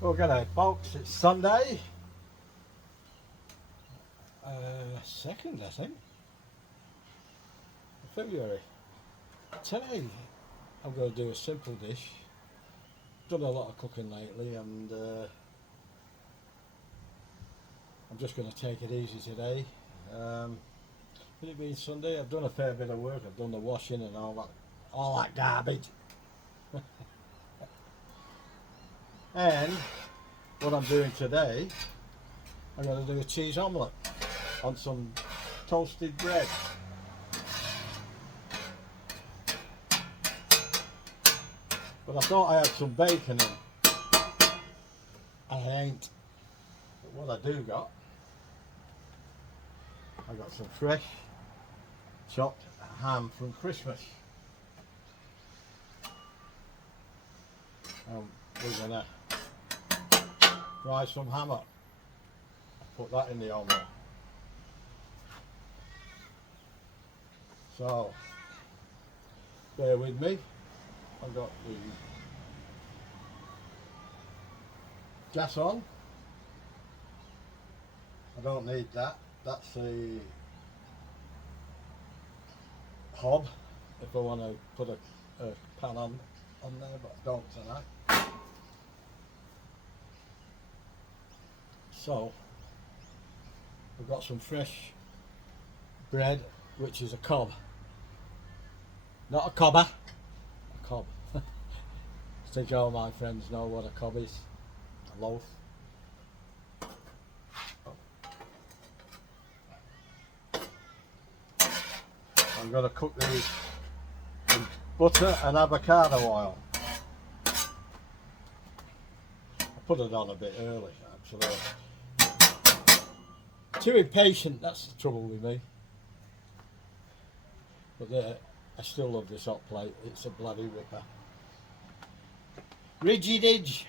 Well, g'day folks, it's Sunday, 2nd I think, of February. Today I'm going to do a simple dish. Done a lot of cooking lately and I'm just going to take it easy today. With it being Sunday, I've done a fair bit of work. I've done the washing and all that garbage. And what I'm doing today, I'm going to do a cheese omelette on some toasted bread. But I thought I had some bacon in. I ain't. But what I do got, I got some fresh chopped ham from Christmas. We're gonna fry some ham up. Put that in the omelette. So bear with me. I've got the gas on. I don't need that. That's the hob if I want to put a pan on there, but I don't tonight. So I've got some fresh bread, which is a cob, not a cobber, a cob. I think all my friends know what a cob is, a loaf. I'm going to cook these in butter and avocado oil. I put it on a bit early actually. Too impatient, that's the trouble with me. But there, I still love this hot plate, it's a bloody ripper. Ridgy didge,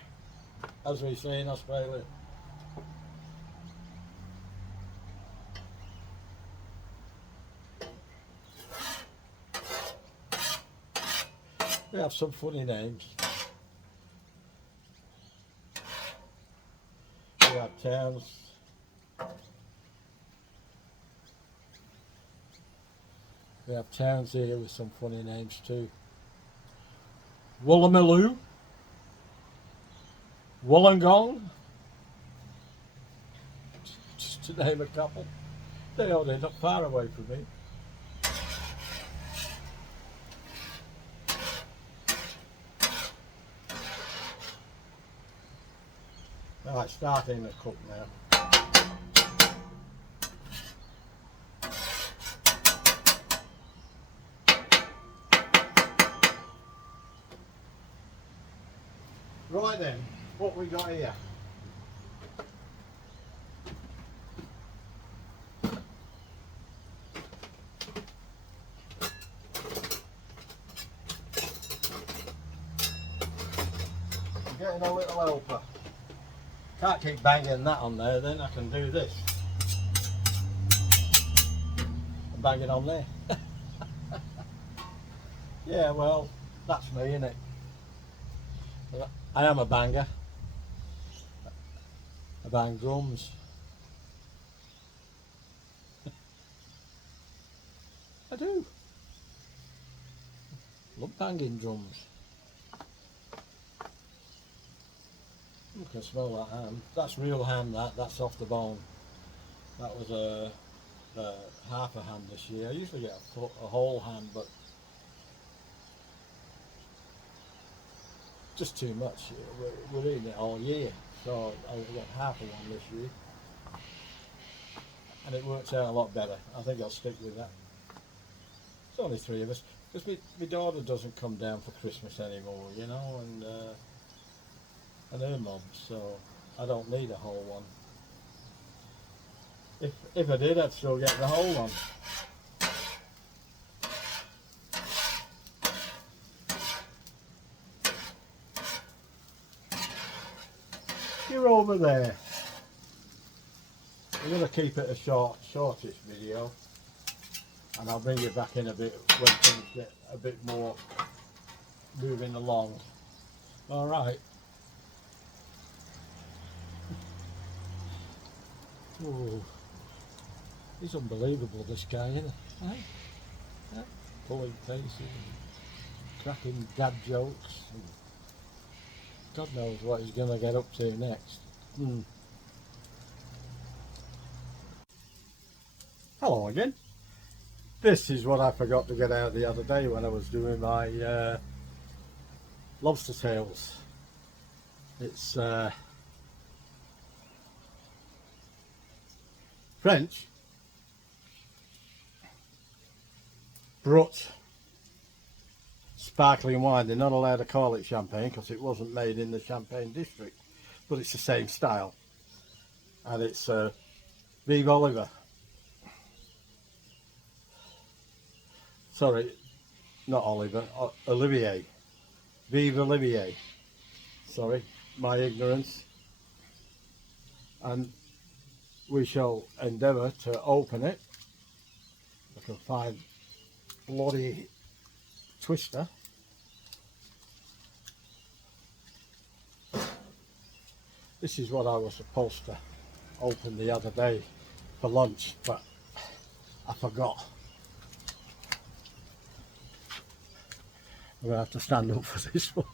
as we say in Australia. We have some funny names. We have towns. We have towns here with some funny names too. Woolloomooloo, Wollongong, just to name a couple. They're not far away from me. Right, starting to cook now. Right then, what we got here? I'm getting a little helper. Can't keep banging that on there, then I can do this. And bang it on there. Yeah, well, that's me, innit? I am a banger. I bang drums. I do. Love banging drums. You can smell that ham. That's real ham, that's off the bone. That was a half a ham this year. I usually get a whole ham, but just too much. We're eating it all year, so I got half of one this year. And it works out a lot better. I think I'll stick with that. It's only 3 of us. Because my daughter doesn't come down for Christmas anymore, you know, and her mum, so I don't need a whole one. If I did, I'd still get the whole one. You're over there. I'm going to keep it a shortish video, and I'll bring you back in a bit when things get a bit more moving along. All right. Oh, he's unbelievable, this guy, isn't he? Eh? Eh? Pulling faces, and cracking dad jokes. And God knows what he's going to get up to next. Hello again. This is what I forgot to get out the other day when I was doing my lobster tails. It's French Brut sparkling wine. They're not allowed to call it champagne because it wasn't made in the Champagne district, but it's the same style, and it's Vive Oliver. Sorry, not Oliver, Olivier. Vive Olivier. Sorry, my ignorance. And we shall endeavour to open it. I can find bloody twister. This is what I was supposed to open the other day for lunch, but I forgot. I'm going to have to stand up for this one.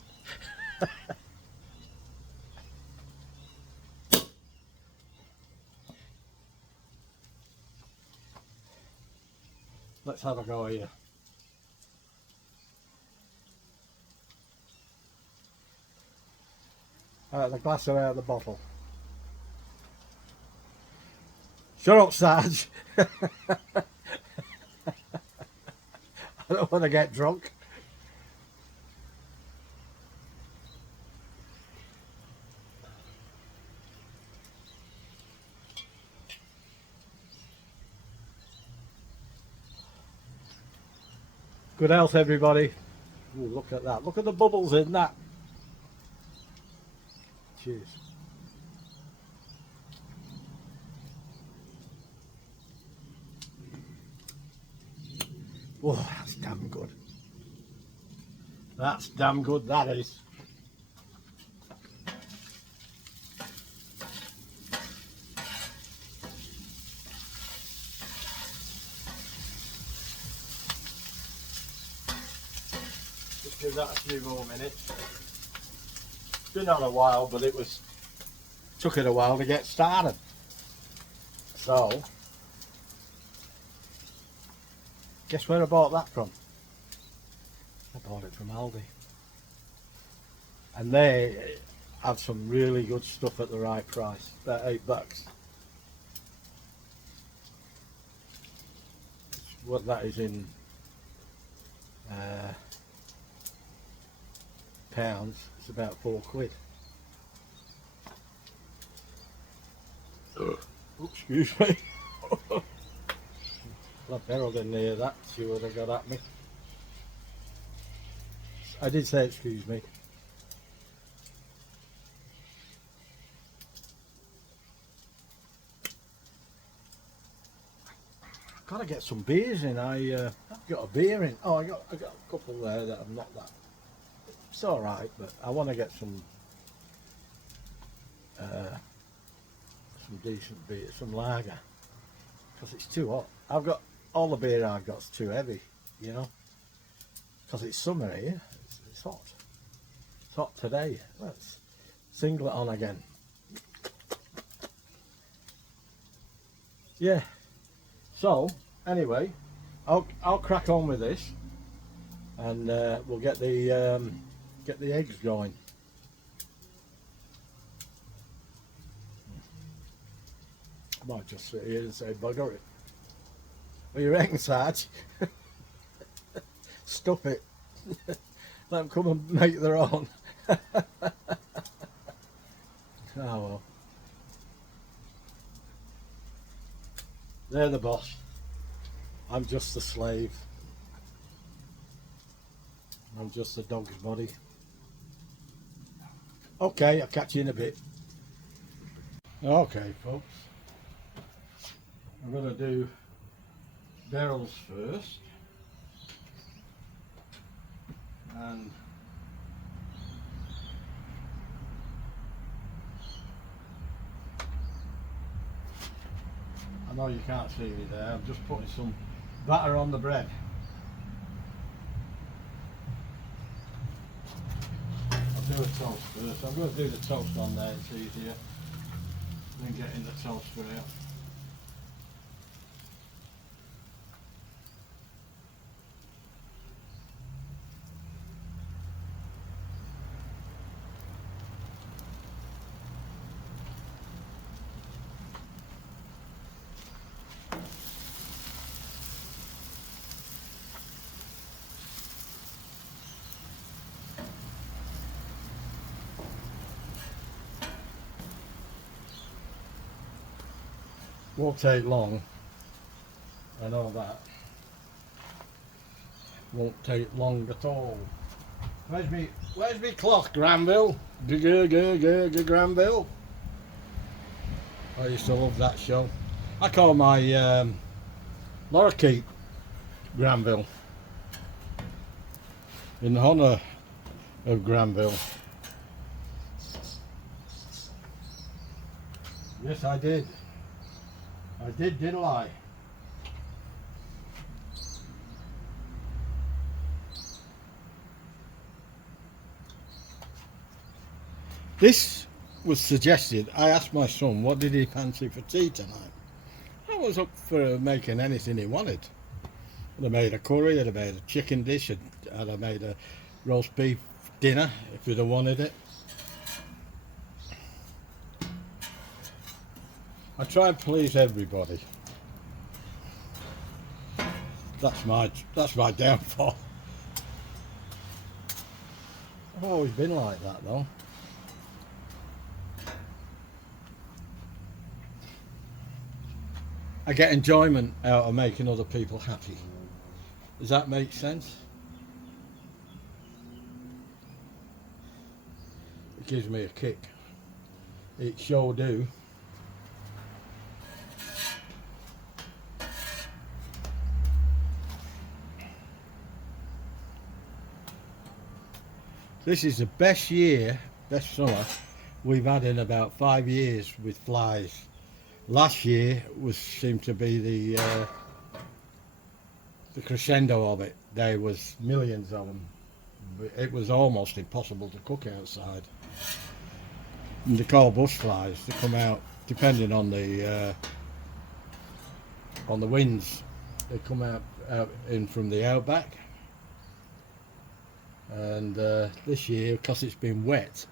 Let's have a go here. The glass are out of the bottle. Shut up, Sarge. I don't want to get drunk. Good health, everybody. Ooh, look at that. Look at the bubbles in that. Cheers. Oh, that's damn good. That's damn good, that is. Just give that a few more minutes. It's been on a while, but took it a while to get started. So, guess where I bought that from? I bought it from Aldi. And they have some really good stuff at the right price. About $8. What that is in pounds, it's about £4. Oh, excuse me. Well, Beryl didn't hear that, she would have got at me. I did say excuse me. Gotta get some beers in. I've got a beer in. Oh, I got a couple there that I'm not that. It's all right, but I want to get some decent beer, some lager, because it's too hot. I've got all the beer I've got's too heavy, you know, because it's summer here. It's hot. It's hot today. Let's single it on again. Yeah. So anyway, I'll crack on with this, and we'll get the eggs going. I might just sit here and say bugger it. What are you reckon, Sarge? Stuff it. Let them come and make their own. Oh well. They're the boss. I'm just the slave. I'm just the dog's body. Okay, I'll catch you in a bit. Okay, folks. I'm going to do barrels first. And I know you can't see me there, I'm just putting some batter on the bread. I'll do a toast first. I'm going to do the toast on there, it's easier than getting the toast for it. Won't take long, I know that. Won't take long at all. Where's me clock, Granville? Granville. I used to love that show. I call my lorikeet Granville in honour of Granville. Yes, I did. I did, didn't I? This was suggested. I asked my son what did he fancy for tea tonight. I was up for making anything he wanted. I'd have made a curry, I'd have made a chicken dish, I'd have made a roast beef dinner if he'd have wanted it. I try and please everybody. That's my downfall. I've always been like that though. I get enjoyment out of making other people happy. Does that make sense? It gives me a kick. It sure do. This is the best summer we've had in about 5 years with flies. Last year seemed to be the crescendo of it. There was millions of them. It was almost impossible to cook outside. And they're called bush flies. They come out depending on the winds. They come out in from the outback. And this year, because it's been wet,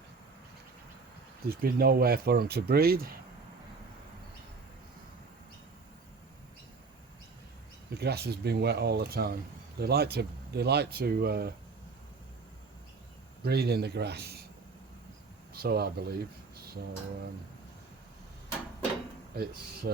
there's been nowhere for them to breed. The grass has been wet all the time. They like to breed in the grass, so I believe. So it's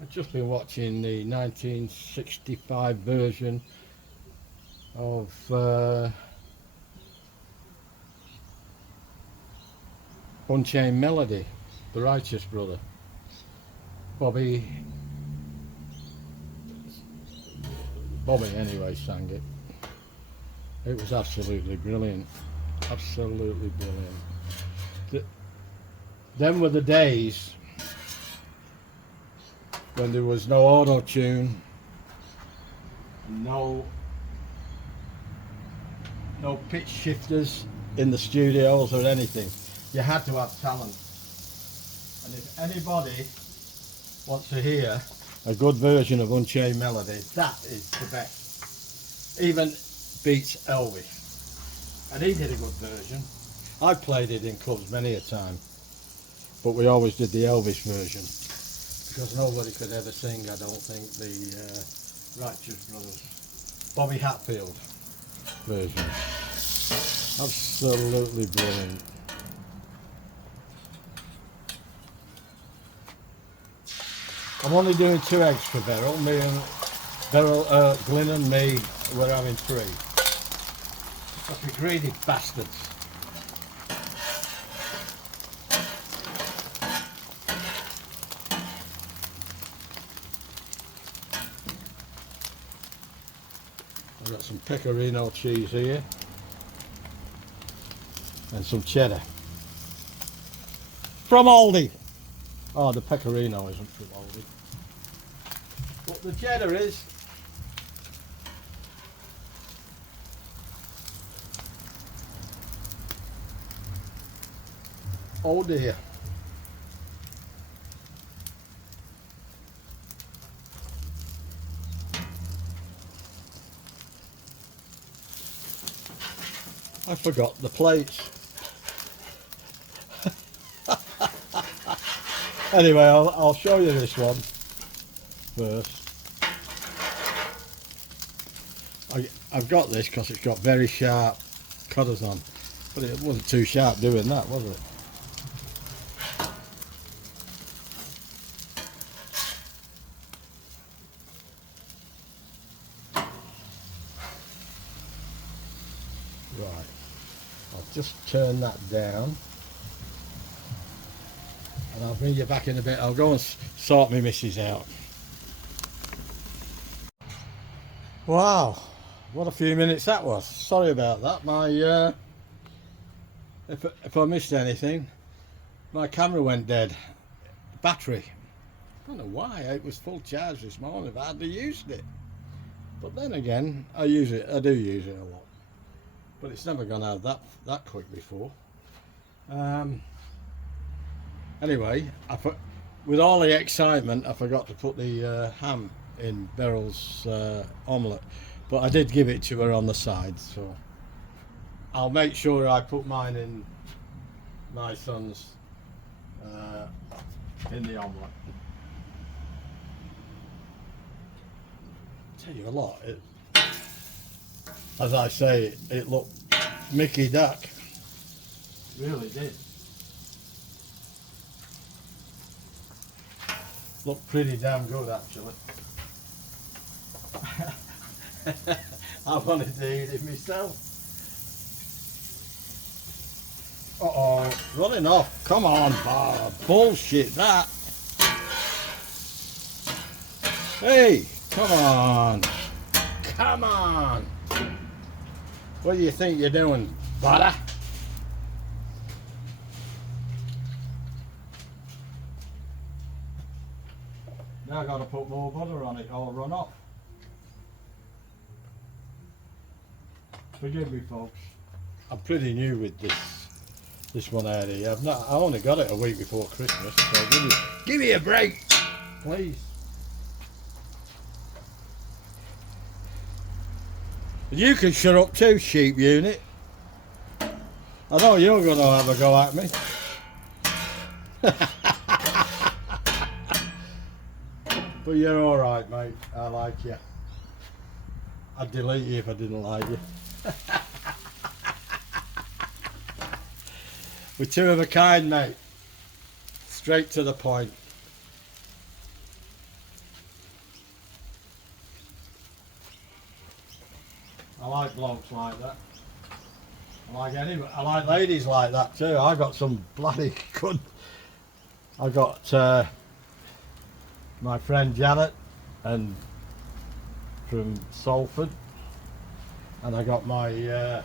I've just been watching the 1965 version of Unchained Melody, the Righteous Brother. Bobby anyway sang it. It was absolutely brilliant. Absolutely brilliant. Them were the days when there was no auto-tune, no pitch shifters in the studios or anything. You had to have talent. And if anybody wants to hear a good version of Unchained Melody, that is the best. Even beats Elvis. And he did a good version. I played it in clubs many a time, but we always did the Elvis version. Because nobody could ever sing, I don't think, the Righteous Brothers. Bobby Hatfield version. Absolutely brilliant. I'm only doing 2 eggs for Beryl. Glyn and me, we're having 3. Because we're greedy bastards. I've got some pecorino cheese here and some cheddar from Aldi. Oh, the pecorino isn't from Aldi, but the cheddar is. Oh dear. I forgot the plates. Anyway, I'll show you this one first. I've got this because it's got very sharp cutters on, but it wasn't too sharp doing that, was it? Right, I'll just turn that down and I'll bring you back in a bit. I'll go and sort my missus out. Wow, what a few minutes that was. Sorry about that. My if I missed anything, my camera went dead. Battery. I don't know why. It was full charge this morning. I've hardly used it. But then again, I do use it a lot. But it's never gone out that quick before. Anyway, with all the excitement, I forgot to put the ham in Beryl's omelette, but I did give it to her on the side, so I'll make sure I put mine in my son's in the omelette. Tell you a lot. As I say, it looked Mickey Duck. Really did. Looked pretty damn good, actually. I wanted to eat it myself. Uh-oh, running off. Come on, Bob. Bullshit, that. Hey, come on. Come on. What do you think you're doing, butter? Now I've got to put more butter on it or I'll run off. Forgive me, folks. I'm pretty new with this one out here. I only got it a week before Christmas, so give me a break, please. You can shut up too, sheep unit. I know you're going to have a go at me. But you're alright, mate. I like you. I'd delete you if I didn't like you. We're two of a kind, mate. Straight to the point. I like blokes like that. I like ladies like that too. I got some bloody good. I got my friend Janet and from Salford, and I got my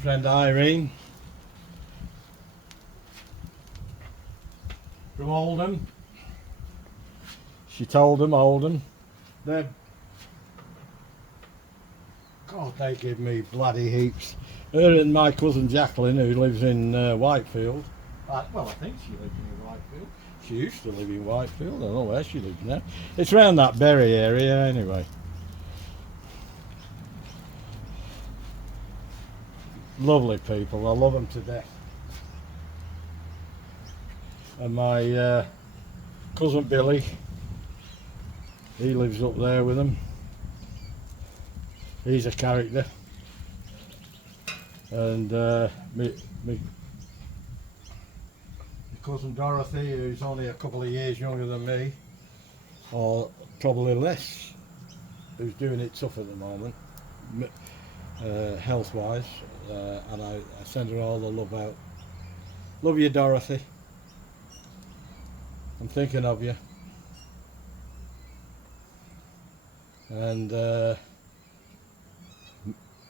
friend Irene from Oldham. She told them Oldham. God, they give me bloody heaps. Her and my cousin Jacqueline, who lives in Whitefield. Well, I think she lives in Whitefield. She used to live in Whitefield. I don't know where she lives now. It's around that Bury area anyway. Lovely people. I love them to death. And my cousin Billy, he lives up there with them. He's a character. And my cousin Dorothy, who's only a couple of years younger than me, or probably less, who's doing it tough at the moment, health wise, and I send her all the love out. Love you, Dorothy. I'm thinking of you. And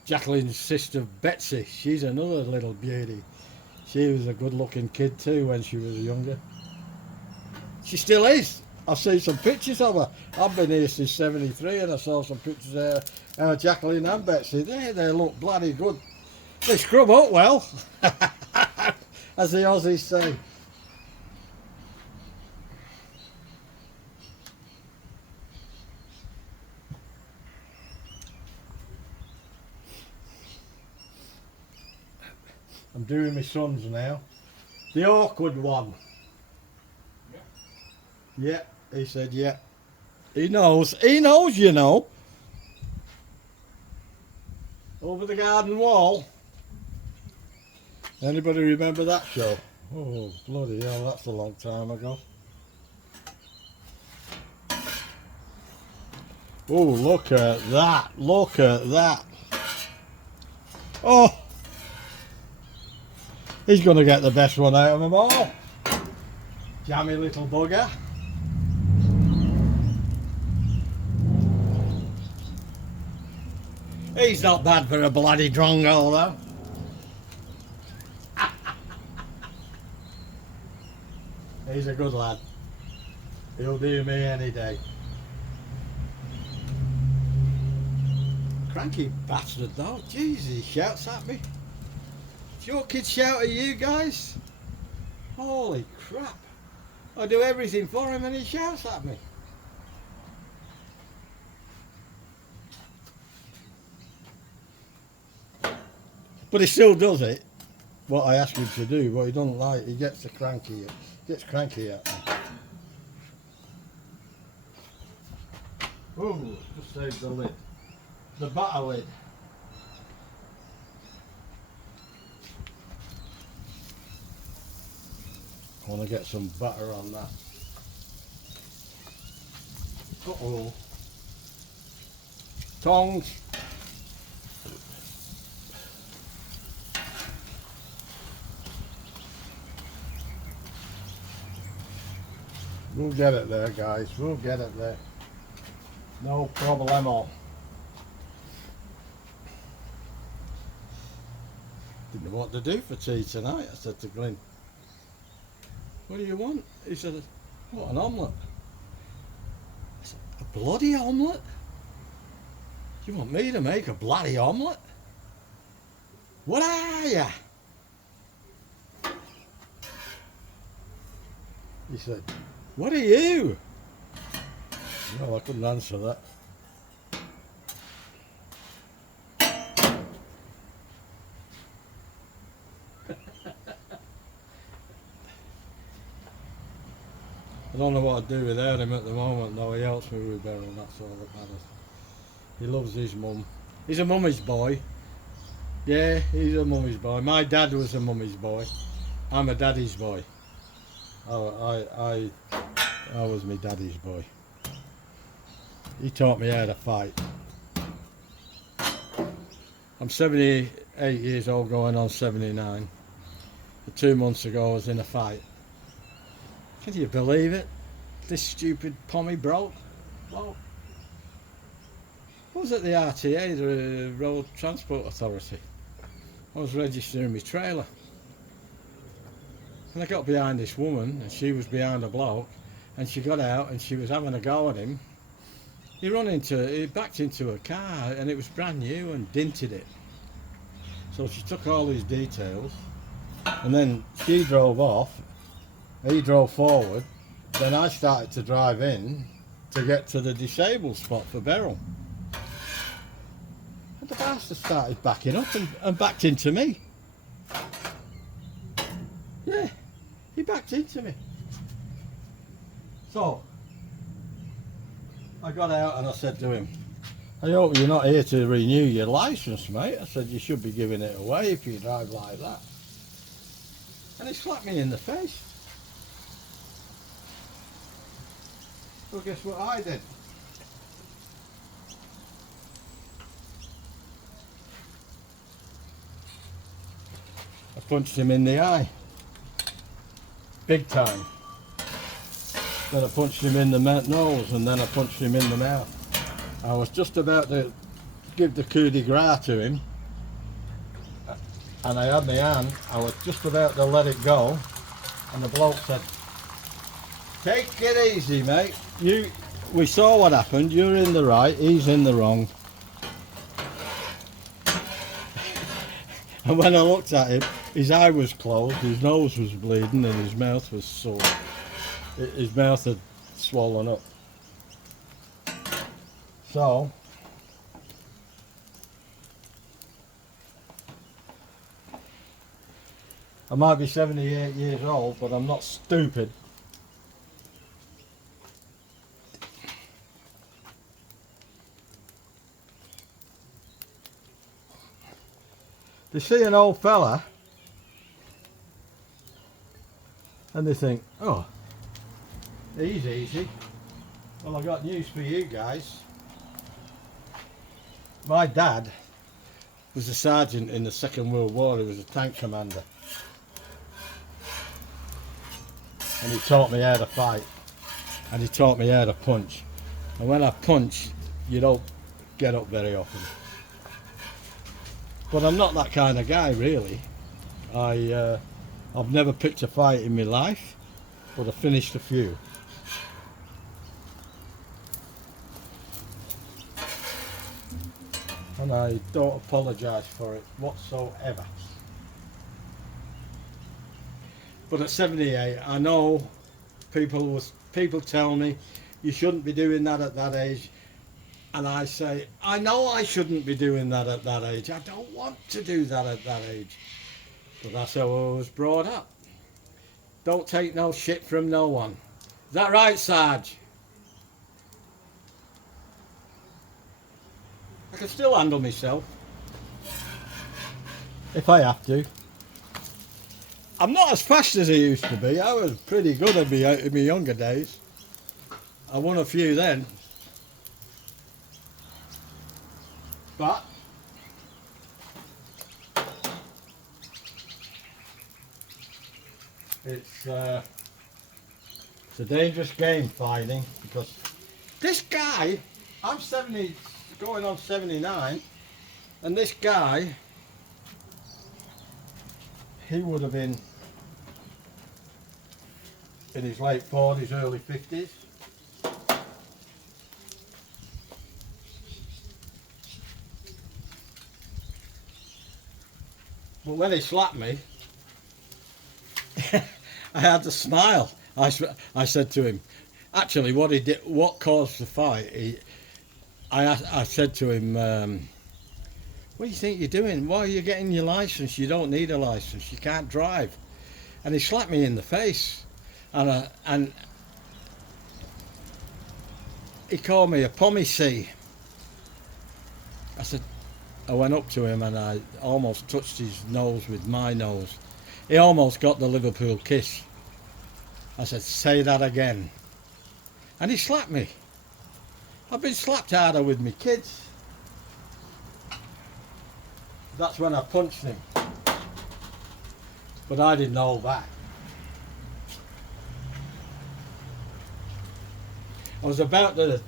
Jacqueline's sister Betsy, she's another little beauty. She was a good looking kid too when she was younger. She still is. I've seen some pictures of her. I've been here since '73 and I saw some pictures of Jacqueline and Betsy. They look bloody good. They scrub up well, as the Aussies say. I'm doing my sons now. The awkward one. Yeah, he said yeah. He knows, you know. Over the garden wall. Anybody remember that show? Oh, bloody hell, that's a long time ago. Oh, look at that, look at that. Oh, he's going to get the best one out of them all. Jammy little bugger. He's not bad for a bloody drongo though. He's a good lad. He'll do me any day. Cranky bastard though. Jeez, he shouts at me. Do your kids shout at you guys? Holy crap. I do everything for him and he shouts at me. But he still does it, what I ask him to do, but he doesn't like, he gets cranky at me. Oh, just saved the lid. The butter lid. I want to get some butter on that. Uh-oh. Tongs. We'll get it there, guys. We'll get it there. No problemo. Didn't know what to do for tea tonight. I said to Glenn, what do you want? He said, what, an omelette? I said, a bloody omelette? Do you want me to make a bloody omelette? What are you? He said, what are you? No, I couldn't answer that. I don't know what I'd do without him at the moment though. He helps me with Beryl and that's all that matters. He loves his mum. He's a mummy's boy. Yeah, he's a mummy's boy. My dad was a mummy's boy. I'm a daddy's boy. I was my daddy's boy. He taught me how to fight. I'm 78 years old going on 79. 2 months ago I was in a fight. Can you believe it? This stupid pommy broke. Well, I was at the RTA, the Road Transport Authority. I was registering my trailer. And I got behind this woman and she was behind a bloke and she got out and she was having a go at him. He backed into a car and it was brand new and dented it. So she took all his details and then she drove off. He drove forward, then I started to drive in to get to the disabled spot for Beryl. And the bastard started backing up and backed into me. Yeah, he backed into me. So, I got out and I said to him, I hope you're not here to renew your licence, mate. I said, you should be giving it away if you drive like that. And he slapped me in the face. Well, guess what I did? I punched him in the eye. Big time. Then I punched him in the nose and then I punched him in the mouth. I was just about to give the coup de grace to him, and I had my hand, I was just about to let it go, and the bloke said, "Take it easy, mate. We saw what happened, you're in the right, he's in the wrong." And when I looked at him, his eye was closed, his nose was bleeding, and his mouth was sore. His mouth had swollen up. So, I might be 78 years old, but I'm not stupid. They see an old fella and they think, "Oh, he's easy." Well, I got news for you guys. My dad was a sergeant in the Second World War. He was a tank commander, and he taught me how to fight, and he taught me how to punch. And when I punch, you don't get up very often. But I'm not that kind of guy, really. I've never picked a fight in my life, but I finished a few. And I don't apologise for it whatsoever. But at 78, I know people tell me you shouldn't be doing that at that age. And I say, I know I shouldn't be doing that at that age. I don't want to do that at that age. But that's how I was brought up. Don't take no shit from no one. Is that right, Sarge? I can still handle myself if I have to. I'm not as fast as I used to be. I was pretty good in my younger days. I won a few then. But it's a dangerous game, fighting, because this guy, I'm 70, going on 79, and this guy, he would have been in his late 40s, early 50s. But when he slapped me, I had to smile. I said to him, actually, what he did, what caused the fight? I said to him, "What do you think you're doing? Why are you getting your license? You don't need a license. You can't drive." And he slapped me in the face, and he called me a pommy C. I went up to him and I almost touched his nose with my nose. He almost got the Liverpool kiss. I said, "Say that again." And he slapped me. I've been slapped harder with my kids. That's when I punched him. But I didn't know that. I was about to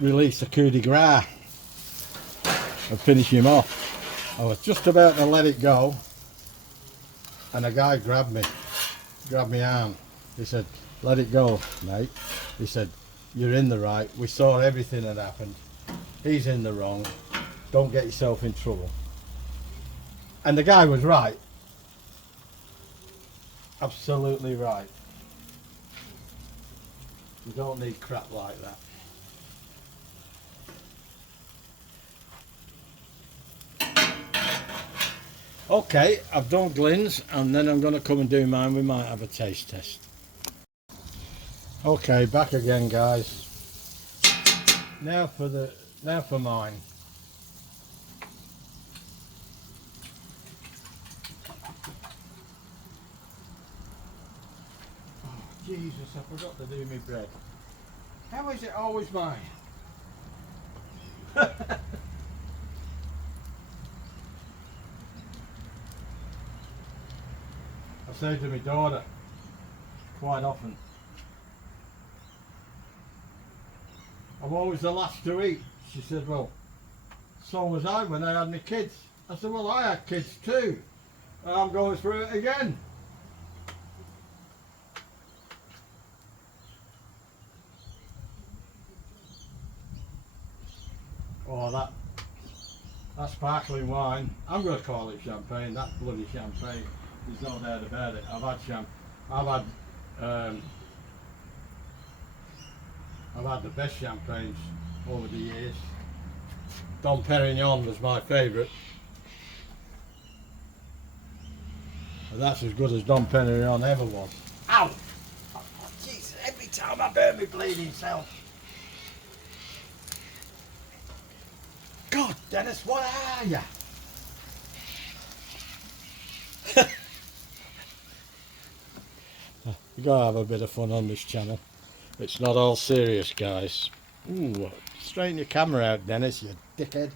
release a coup de grace and finish him off. I was just about to let it go, and a guy grabbed my arm. He said, "Let it go, mate." He said, "You're in the right. We saw everything that happened. He's in the wrong. Don't get yourself in trouble." And the guy was right. Absolutely right. You don't need crap like that. Okay, I've done Glenn's, and then I'm going to come and do mine. We might have a taste test. Okay, back again, guys. Now for mine. Oh, Jesus, I forgot to do my bread. How is it always mine? I say to my daughter quite often, I'm always the last to eat. She said, well, so was I when I had my kids. I said, well, I had kids too, and I'm going through it again. Oh, that sparkling wine, I'm going to call it champagne. That's bloody champagne. There's no doubt about it. I've had the best champagnes over the years. Dom Perignon was my favourite. And that's as good as Dom Perignon ever was. Ow! Oh, jeez, every time I burn my bleeding self. God, Dennis, what are you? You gotta have a bit of fun on this channel. It's not all serious, guys. Ooh, straighten your camera out, Dennis, you dickhead.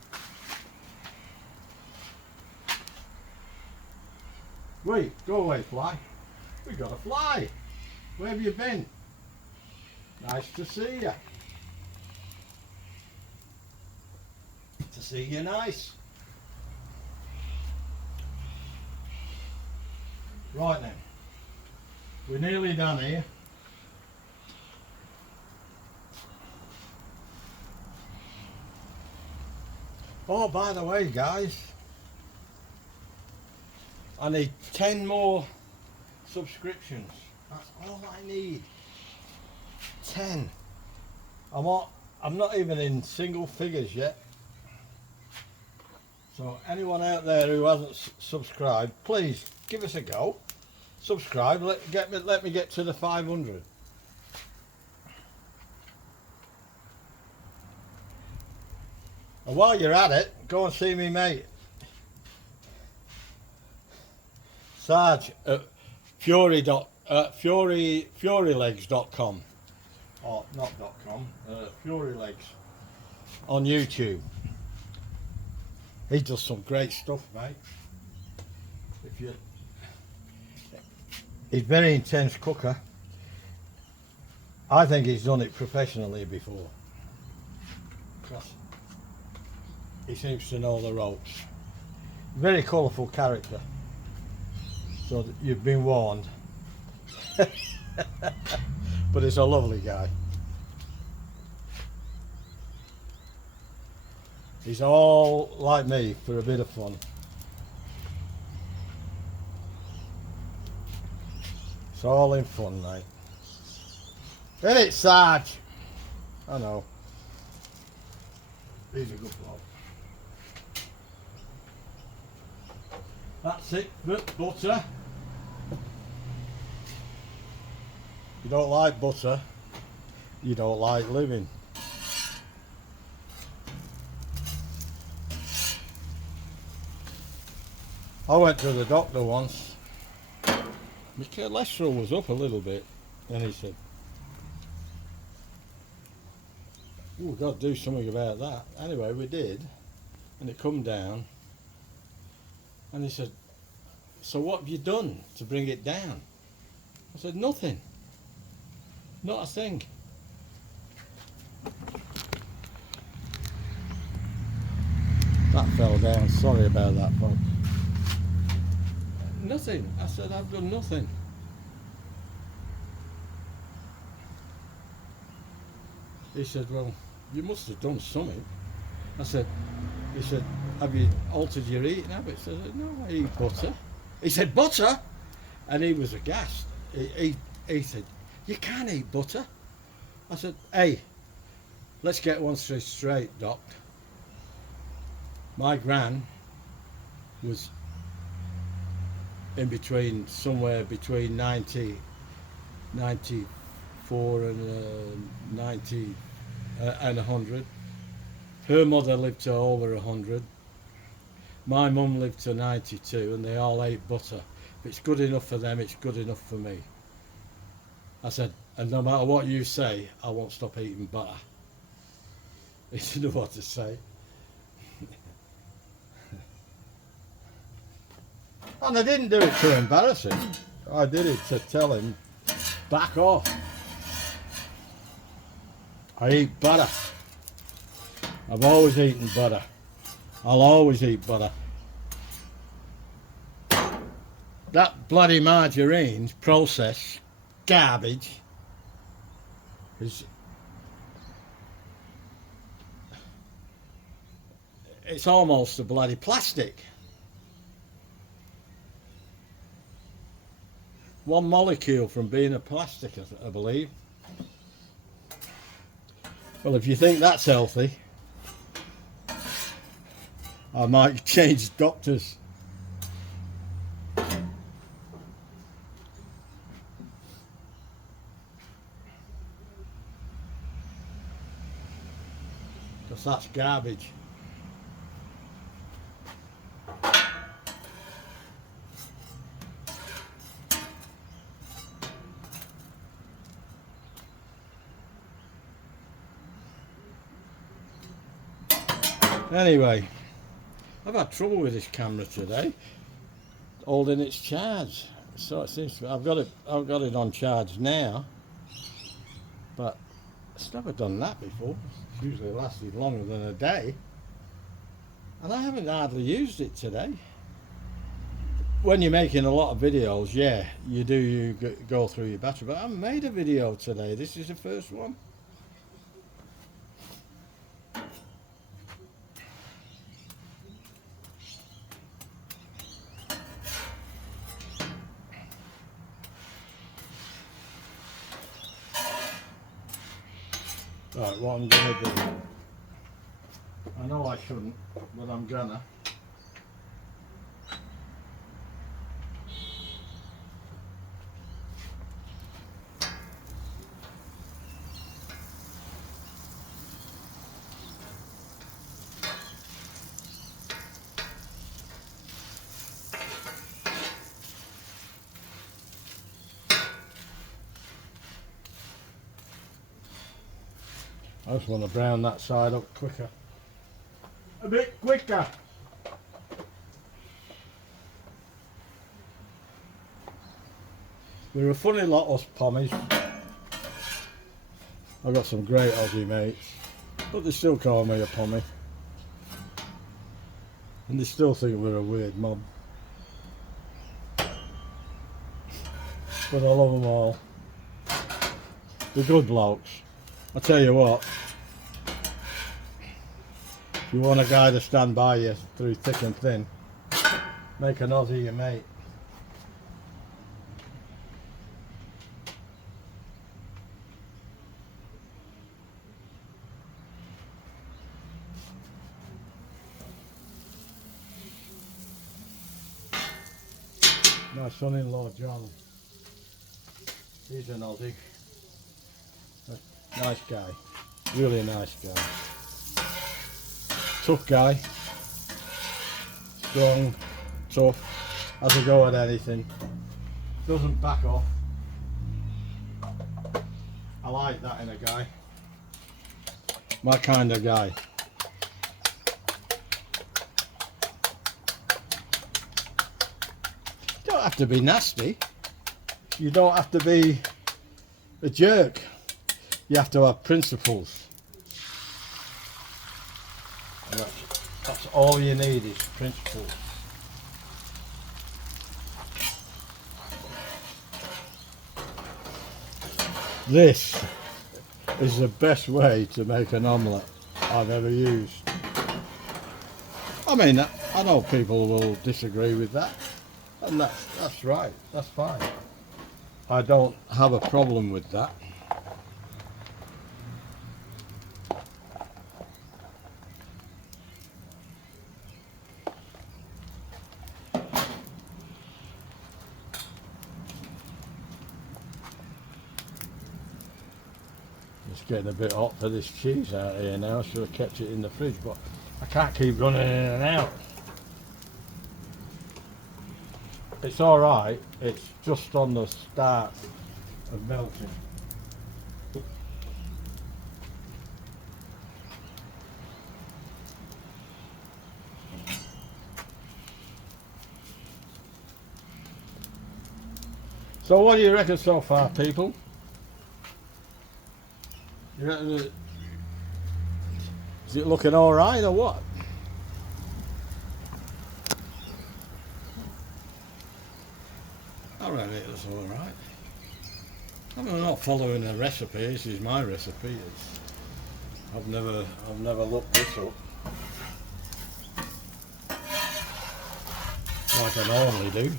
Wait, go away, fly. We got a fly. Where have you been? Nice to see you. To see you nice. Right then, we're nearly done here. Oh, by the way, guys, I need 10 more subscriptions. That's all I need. 10. I'm not even in single figures yet. So anyone out there who hasn't subscribed, please give us a go. Subscribe. Let me get to the 500. And while you're at it, go and see me mate Sarge at furylegs.com, or not .com, furylegs on YouTube. He does some great stuff, mate. He's a very intense cooker. I think he's done it professionally before. He seems to know the ropes. Very colourful character. So that you've been warned. But he's a lovely guy. He's all like me for a bit of fun. It's all in fun, mate. Isn't it, Sarge? I know. He's a good bloke. That's it, but butter. You don't like butter, you don't like living. I went to the doctor once. My cholesterol was up a little bit, and he said, "Oh, we've got to do something about that." Anyway, we did, and it come down. And he said, "So what have you done to bring it down?" I said, "Nothing. Not a thing." That fell down. Sorry about that, folks. Nothing. I said, "I've done nothing." He said, "Well, you must have done something." He said, "Have you altered your eating habits?" I said, "No, I eat butter." He said, "Butter?" And he was aghast. He said, "You can't eat butter." I said, "Hey, let's get one straight, Doc. My gran was in between, somewhere between 94 and 90 and 100. Her mother lived to over 100. My mum lived to 92, and they all ate butter. If it's good enough for them, it's good enough for me." I said, "And no matter what you say, I won't stop eating butter." He didn't know what to say. And I didn't do it to embarrass him. I did it to tell him, back off. I eat butter. I've always eaten butter. I'll always eat butter. That bloody margarine's processed garbage. It's almost a bloody plastic. One molecule from being a plastic, I believe. Well, if you think that's healthy, I might change doctors. Because that's garbage. Anyway, I've had trouble with this camera today, holding its charge. So it seems to, I've got it on charge now, but it's never done that before. It's usually lasted longer than a day, and I haven't hardly used it today. When you're making a lot of videos, yeah, you go through your battery, but I haven't made a video today. This is the first one. Right, what I'm going to do, I know I shouldn't, but I'm gonna. I just want to brown that side up quicker. A bit quicker. They're a funny lot, us pommies. I've got some great Aussie mates, but they still call me a pommy. And they still think we're a weird mob. But I love them all. They're good blokes. I tell you what, if you want a guy to stand by you through thick and thin, make an Aussie your mate. My son-in-law John, he's an Aussie. Nice guy, really nice guy. Tough guy, strong, tough, has a go at anything, doesn't back off. I like that in a guy, my kind of guy. You don't have to be nasty, you don't have to be a jerk. You have to have principles. And that's all you need is principles. This is the best way to make an omelette I've ever used. I mean, I know people will disagree with that, and that's right, that's fine. I don't have a problem with that. It's getting a bit hot for this cheese out here now. I should have kept it in the fridge, but I can't keep running in and out. It's alright, it's just on the start of melting. So what do you reckon so far, people? You reckon is it looking alright or what? I reckon it looks alright. I'm not following a recipe. This is my recipe. I've never looked this up like I normally do.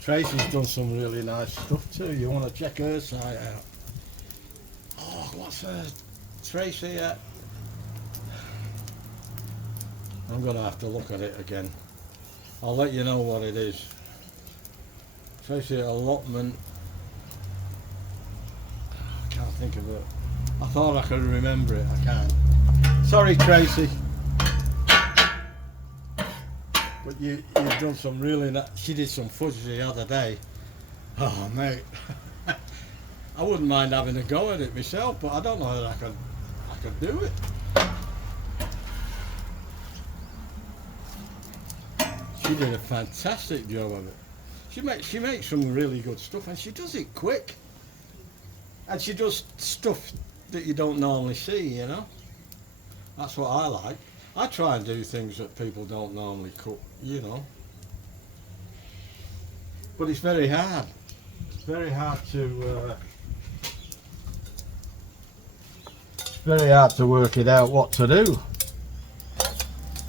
Tracy's done some really nice stuff too. You want to check her site out? Oh, what's her Tracy at? I'm gonna have to look at it again. I'll let you know what it is. Tracy allotment. I can't think of it. I thought I could remember it. I can't. Sorry, Tracy. But you've done some really nice. She did some fudge the other day. Oh mate, I wouldn't mind having a go at it myself, but I don't know that I could do it. She did a fantastic job of it. She makes some really good stuff, and she does it quick. And she does stuff that you don't normally see, you know. That's what I like. I try and do things that people don't normally cook, you know. But it's very hard. It's very hard to. It's very hard to work it out what to do.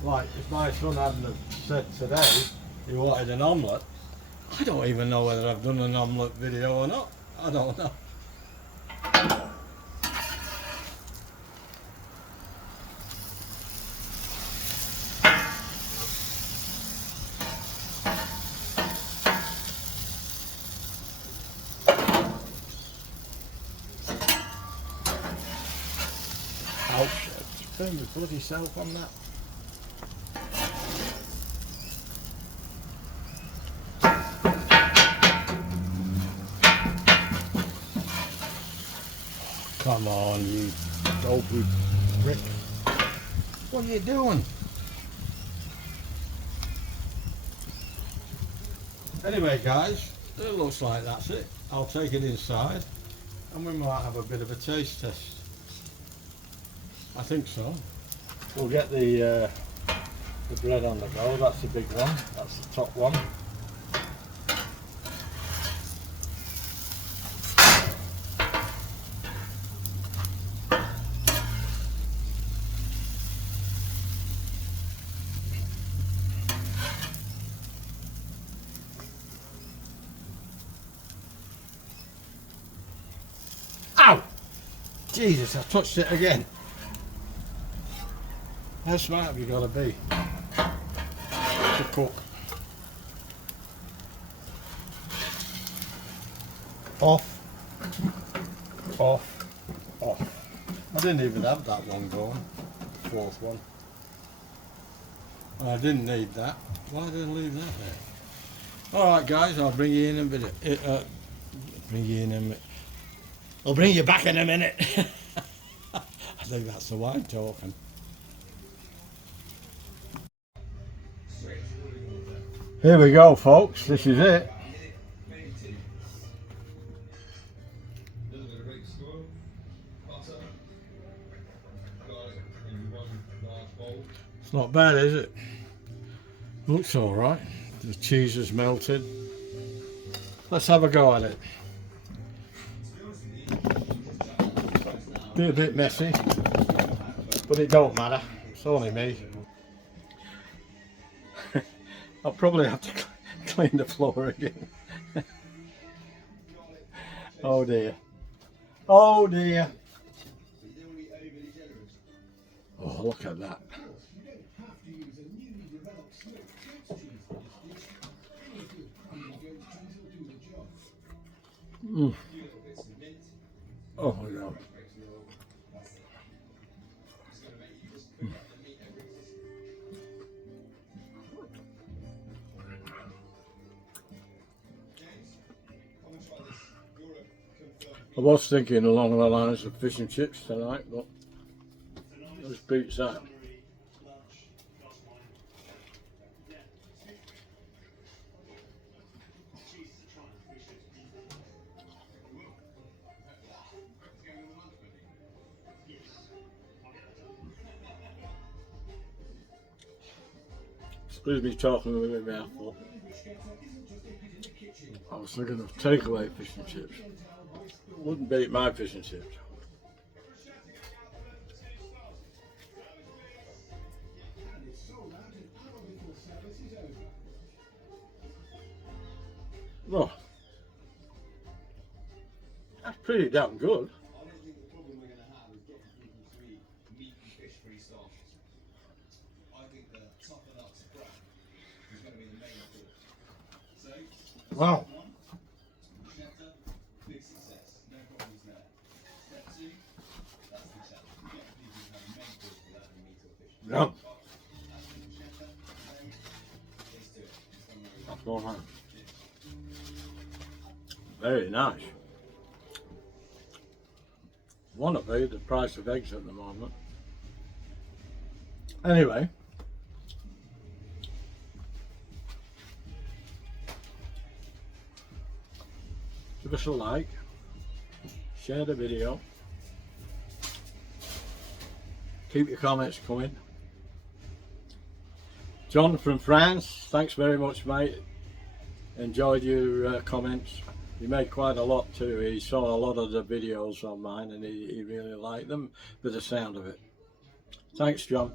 Like if my son hadn't have said today he wanted an omelette, I don't even know whether I've done an omelette video or not. I don't know. Ouch, turn your bloody self on that. Come on, you dopey prick. What are you doing? Anyway guys, it looks like that's it. I'll take it inside and we might have a bit of a taste test. I think so. We'll get the bread on the go. That's the big one. That's the top one. Ow! Jesus, I touched it again. How smart have you got to be to cook? Off, off, off. I didn't even have that one going, the fourth one. I didn't need that. Why did I leave that there? Alright guys, I'll bring you in a minute. I'll bring you back in a minute. I think that's the wine talking. Here we go folks, this is it. It's not bad, is it? Looks alright. The cheese is melted. Let's have a go at it. Be a bit messy, but it don't matter. It's only me. I'll probably have to clean the floor again. Oh dear. Oh dear. Oh, look at that. Mm. Oh my God. I was thinking along the lines of fish and chips tonight, but this beats that. Excuse me talking with my mouth full. I was thinking of takeaway fish and chips. Wouldn't beat my fish and chips. Oh, that's pretty damn good. Wow. Yeah. That's all right. Very nice. Want to pay the price of eggs at the moment. Anyway. Give us a like. Share the video. Keep your comments coming. John from France, thanks very much, mate. Enjoyed your comments. He made quite a lot too. He saw a lot of the videos on mine and he really liked them with the sound of it. Thanks, John.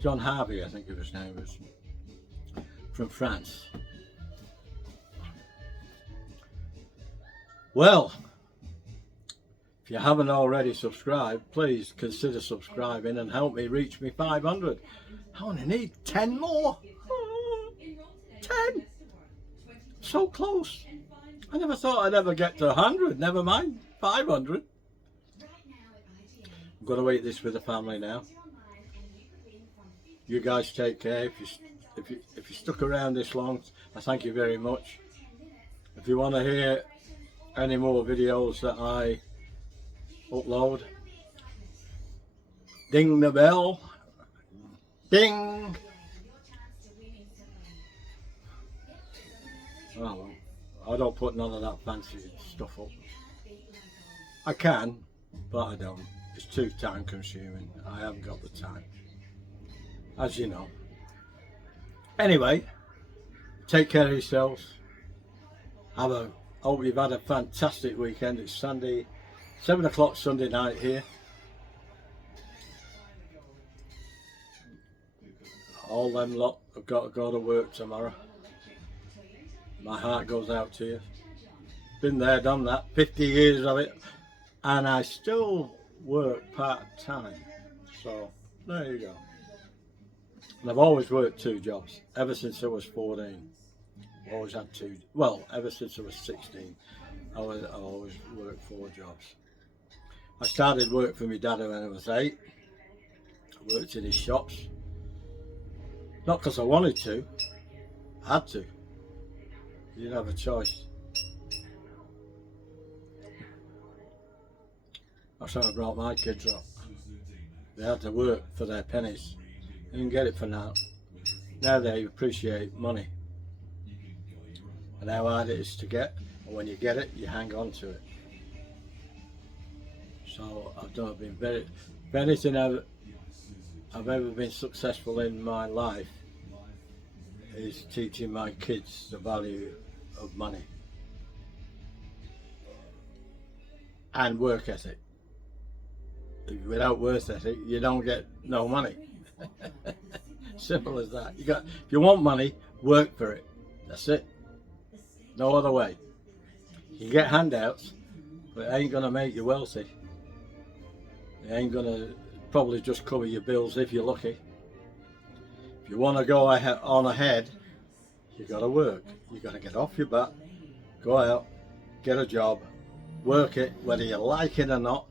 John Harvey, I think his name was, from France. Well, if you haven't already subscribed, please consider subscribing and help me reach me 500. I only need 10 more. 10. So close. I never thought I'd ever get to 100. Never mind 500. I'm going to eat this with the family now. You guys take care. If you stuck around this long, I thank you very much. If you want to hear any more videos that I upload, ding the bell. Ding. Oh, well, I don't put none of that fancy stuff up. I can, but I don't. It's too time consuming. I haven't got the time, as you know. Anyway, take care of yourselves. Hope you've had a fantastic weekend. It's Sunday, 7 o'clock Sunday night here. All them lot have got to go to work tomorrow. My heart goes out to you. Been there, done that, 50 years of it, and I still work part-time. So there you go. And I've always worked 2 jobs ever since I was 14. Always had 2. Well, ever since I was 16, I always worked 4 jobs. I started work for my dad when I was 8. I worked in his shops. Not because I wanted to, I had to. You didn't have a choice. That's how I brought my kids up. They had to work for their pennies. They didn't get it for now. Now they appreciate money. And how hard it is to get, and when you get it, you hang on to it. So I've been very, if anything I've ever been successful in my life is teaching my kids the value of money and work ethic. Without work ethic, you don't get no money. Simple as that. If you want money, work for it. That's it. No other way. You get handouts, but it ain't gonna make you wealthy. It ain't gonna probably just cover your bills if you're lucky. If you want to go on ahead, you got to work. You got to get off your butt, go out, get a job, work it whether you like it or not,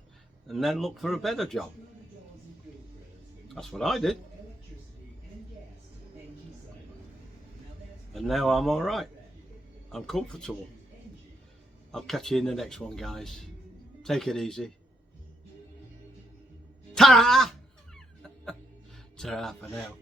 and then look for a better job. That's what I did. And now I'm all right. I'm comfortable. I'll catch you in the next one, guys. Take it easy. Ta-ra! Ta-ra for now.